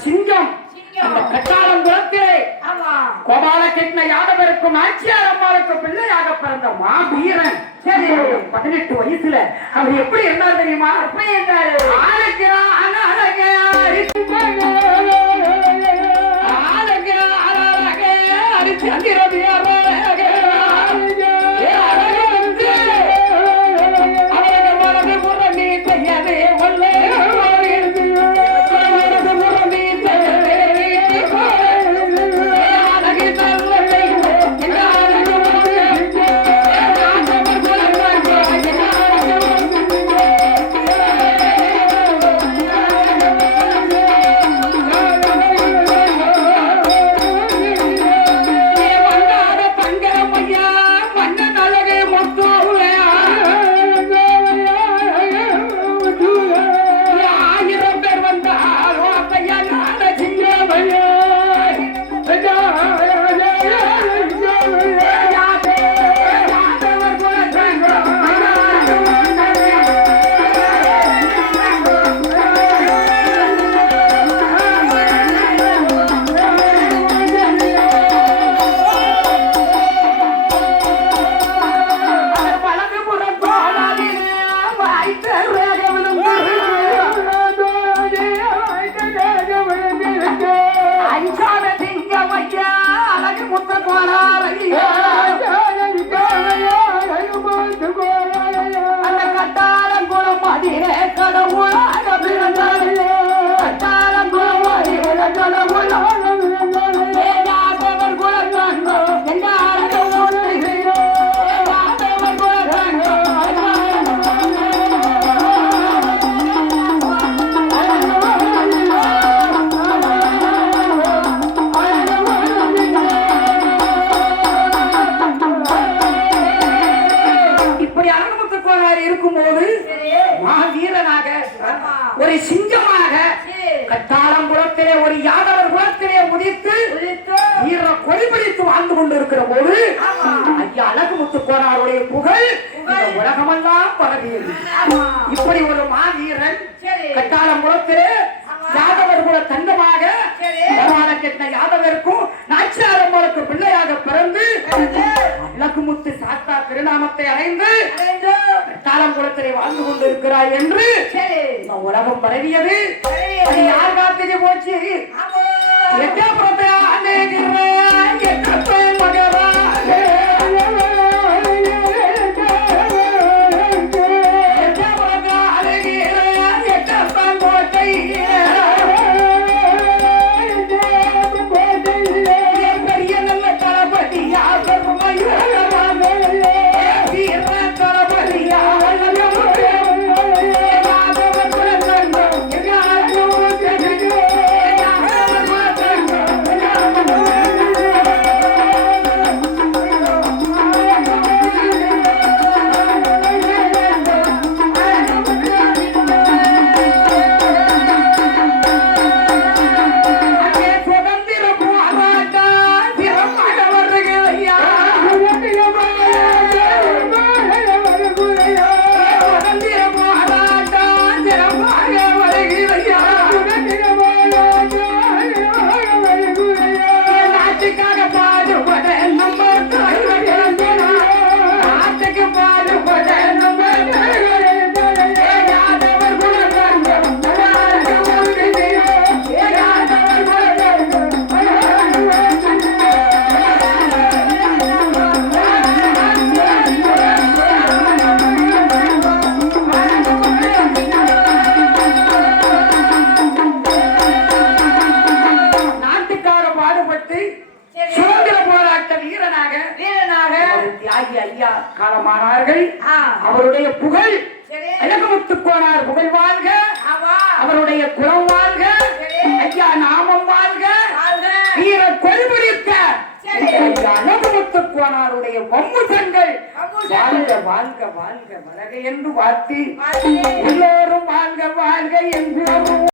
சிங்கம். சிங்கம். அந்த கட்டாளம் குலத்திலே ஆமா. கோபாலகிருஷ்ண யாதவருக்கும் நாச்சியார் அம்மாவுக்கு பிள்ளையாக பிறந்த மா வீரன் சரி பதினெட்டு வயசுல. அவர் எப்படி இருந்தார் தெரியுமா? எப்படி இருந்தாரு? ஆரோக்கியம் அழகே அழகுமுத்து கோளாறு இருக்கும்போது மாவீரனாக ஒரு சிங்கமாக கட்டாளம் குலத்திலே ஒரு யாதவர் குலத்திலே உதித்து வீர கொடிபிடித்து வாழ்ந்து கொண்டிருக்கிற போது ஐயா அழகுமுத்து கோனாருடைய புகழ் உலகமெல்லாம் பரவியது. இப்படி ஒரு மாவீரன் சரி. கட்டாளம் குலத்திலே யாதவர் குல. கெட்ட யாதவருக்கும் நாச்சியாரம்மனுக்கு பிள்ளையாக பிறந்து அழகுமுத்து சாத்தா திருநாமத்தை அடைந்து கட்டாளம் குலத்திலே வாழ்ந்து கொண்டிருக்கிறாய் என்று உலகம் பரவியது. யார் காத்திரி போச்சு? எட்டப்புறத்தை புகழ் வாழ்க அவருடைய குலம் வாழ்க. ஐயா நாமம் வாழ்க. வீர. ஐயா அழகுமுத்து கோனாருடைய வம்முசங்கள் வம்முசங்கள். வாழ்க வாழ்க வாழ்க வளக என்று வாழ்க. எல்லோரும் வாழ்க வாழ்க என்று